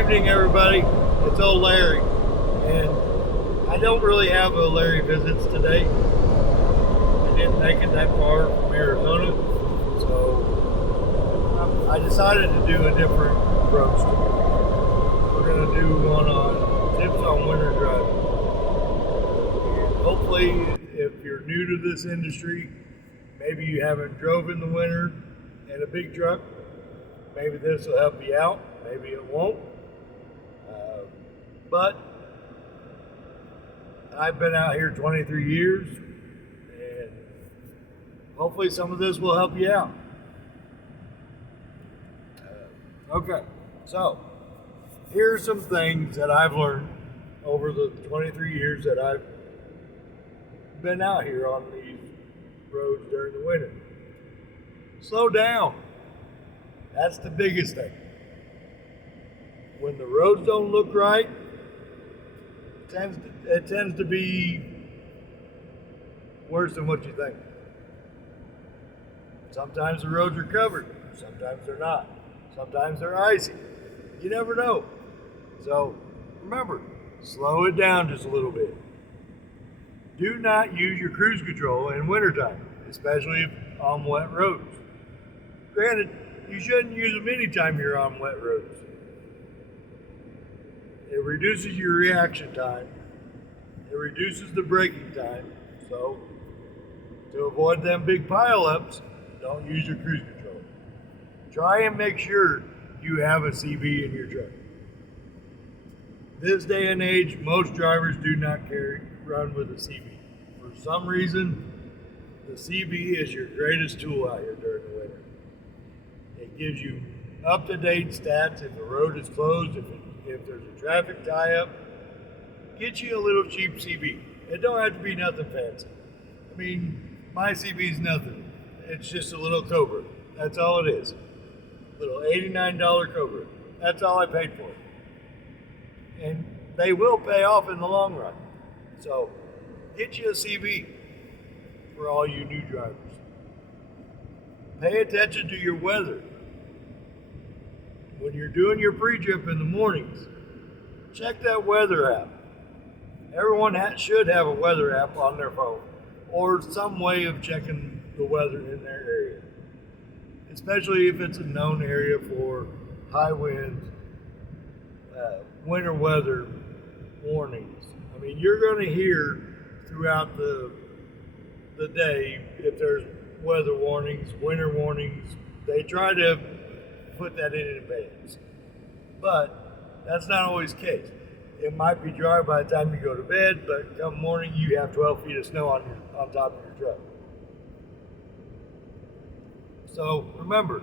evening, everybody. It's old Larry, and I don't really have a Larry Visits today. I didn't make it that far from Arizona, so I decided to do a different approach to it. We're going to do one on tips on winter driving. And hopefully, if you're new to this industry, maybe you haven't drove in the winter in a big truck, maybe this will help you out. Maybe it won't. But I've been out here 23 years, and hopefully some of this will help you out. Okay, so here's some things that I've learned over the 23 years that I've been out here on these roads during the winter. Slow down. That's the biggest thing. When the roads don't look right, it tends to be worse than what you think. Sometimes the roads are covered, sometimes they're not. Sometimes they're icy. You never know. So remember, slow it down just a little bit. Do not use your cruise control in wintertime, especially on wet roads. Granted, you shouldn't use them anytime you're on wet roads. It reduces your reaction time. It reduces the braking time. So, to avoid them big pileups, don't use your cruise control. Try and make sure you have a CB in your truck. This day and age, most drivers do not run with a CB. For some reason, the CB is your greatest tool out here during the winter. It gives you up-to-date stats if the road is closed, if there's a traffic tie-up. Get you a little cheap CB. It don't have to be nothing fancy. I mean, my CB is nothing. It's just a little Cobra. That's all it is. Little $89 Cobra. That's all I paid for it. And they will pay off in the long run. So, get you a CB for all you new drivers. Pay attention to your weather. When you're doing your pre-trip in the mornings, check that weather app. Everyone should have a weather app on their phone or some way of checking the weather in their area, especially if it's a known area for high winds, winter weather warnings. I mean, you're going to hear throughout the day if there's weather warnings, winter warnings. They try to put that in advance, but that's not always the case. It might be dry by the time you go to bed, but come morning you have 12 feet of snow on top of your truck. So remember,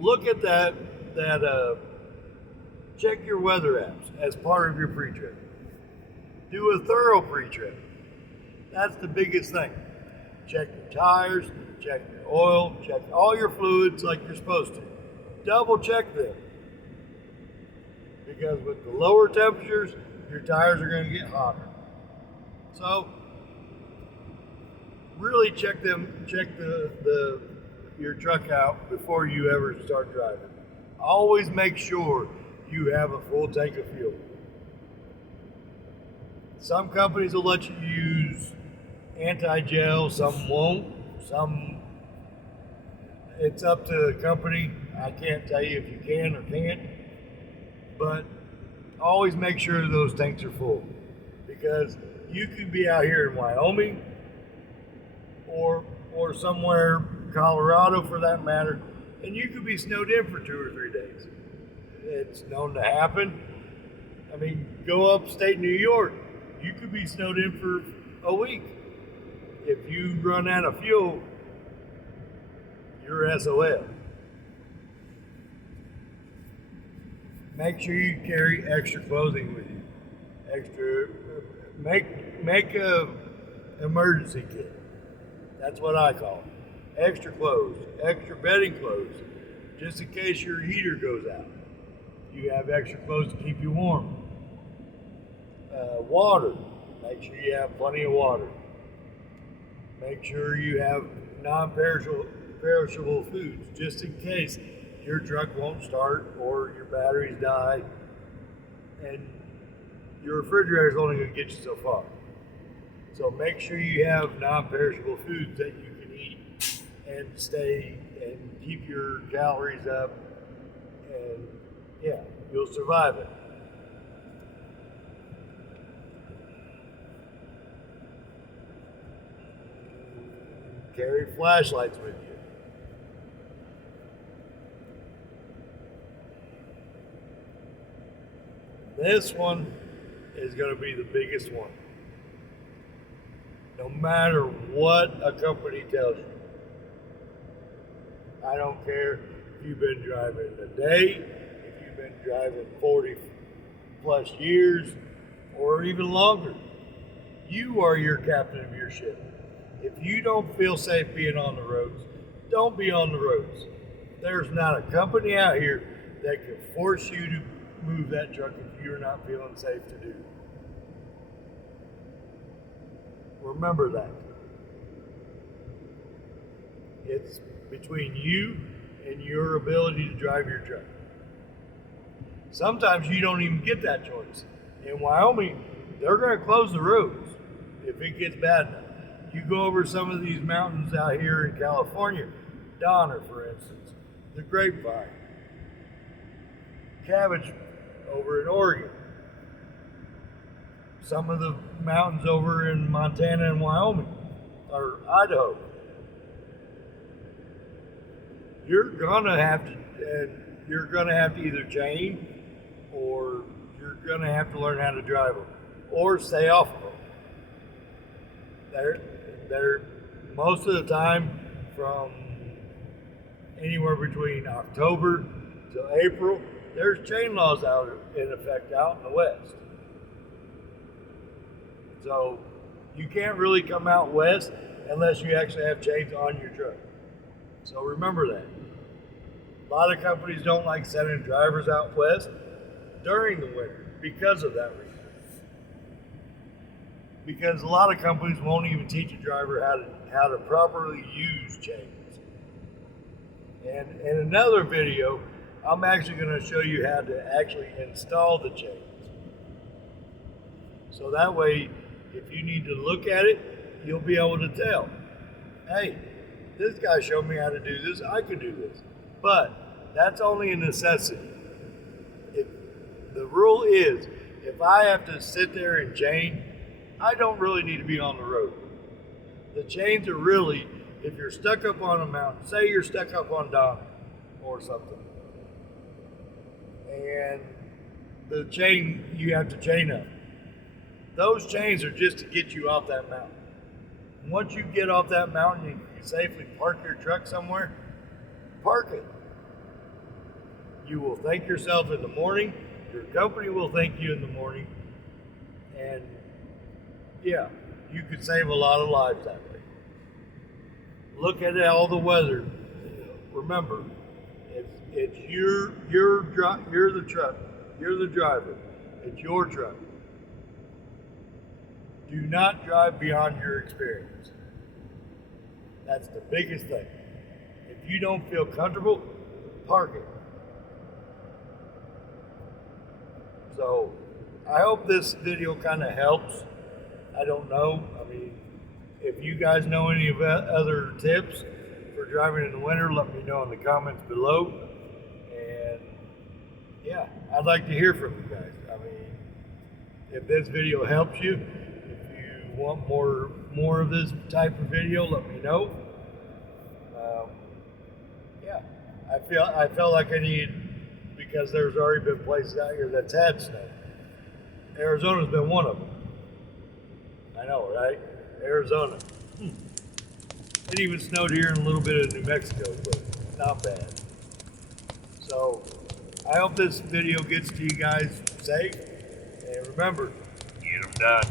look at that check your weather apps as part of your pre-trip. Do a thorough pre-trip. That's the biggest thing. Check your tires, check your oil, check all your fluids like you're supposed to. Double check them. Because with the lower temperatures, your tires are going to get hotter. So, really check your truck out before you ever start driving. Always make sure you have a full tank of fuel. Some companies will let you use anti-gel, some won't. It's up to the company. I can't tell you if you can or can't, but always make sure those tanks are full, because you could be out here in Wyoming or somewhere, Colorado for that matter, and you could be snowed in for 2 or 3 days. It's known to happen. I mean, go upstate New York, you could be snowed in for a week. If you run out of fuel, you're SOL. Make sure you carry extra clothing with you. Make a emergency kit. That's what I call it. Extra clothes, extra bedding clothes, just in case your heater goes out. You have extra clothes to keep you warm. Water. Make sure you have plenty of water. Make sure you have non-perishable foods, just in case your truck won't start or your batteries die and your refrigerator is only going to get you so far. So make sure you have non-perishable foods that you can eat and stay and keep your calories up, and yeah, you'll survive it. Carry flashlights with you. This one is going to be the biggest one. No matter what a company tells you. I don't care if you've been driving a day, if you've been driving 40 plus years, or even longer. You are your captain of your ship. If you don't feel safe being on the roads, don't be on the roads. There's not a company out here that can force you to move that truck if you're not feeling safe to do. Remember that. It's between you and your ability to drive your truck. Sometimes you don't even get that choice. In Wyoming, they're going to close the roads if it gets bad enough. You go over some of these mountains out here in California, Donner, for instance, the Grapevine, Cabbage over in Oregon, some of the mountains over in Montana and Wyoming, or Idaho. You're gonna have to either chain, or you're gonna have to learn how to drive them, or stay off of them. They're most of the time from anywhere between October to April. There's chain laws out in effect out in the West. So you can't really come out west unless you actually have chains on your truck. So remember that. A lot of companies don't like sending drivers out west during the winter because of that reason. Because a lot of companies won't even teach a driver how to properly use chains. And in another video, I'm actually going to show you how to actually install the chains. So that way, if you need to look at it, you'll be able to tell, hey, this guy showed me how to do this, I can do this. But that's only a necessity. The rule is, if I have to sit there and chain, I don't really need to be on the road. The chains are really, if you're stuck up on a mountain, say you're stuck up on Donner or something, and the chain, you have to chain up. Those chains are just to get you off that mountain. Once you get off that mountain and you safely park your truck somewhere, park it. You will thank yourself in the morning. Your company will thank you in the morning. And yeah, you could save a lot of lives that way. Look at all the weather. Remember, it's you're the truck. You're the driver. It's your truck. Do not drive beyond your experience. That's the biggest thing. If you don't feel comfortable, park it. So, I hope this video kind of helps. I don't know. I mean, if you guys know any of other tips for driving in the winter, let me know in the comments below. And yeah, I'd like to hear from you guys. I mean, if this video helps you, if you want more of this type of video, let me know. Yeah, I felt like I need, because there's already been places out here that's had snow. Arizona's been one of them. I know, right? Arizona. It even snowed here in a little bit of New Mexico, but not bad. So, I hope this video gets to you guys safe. And remember, get them done.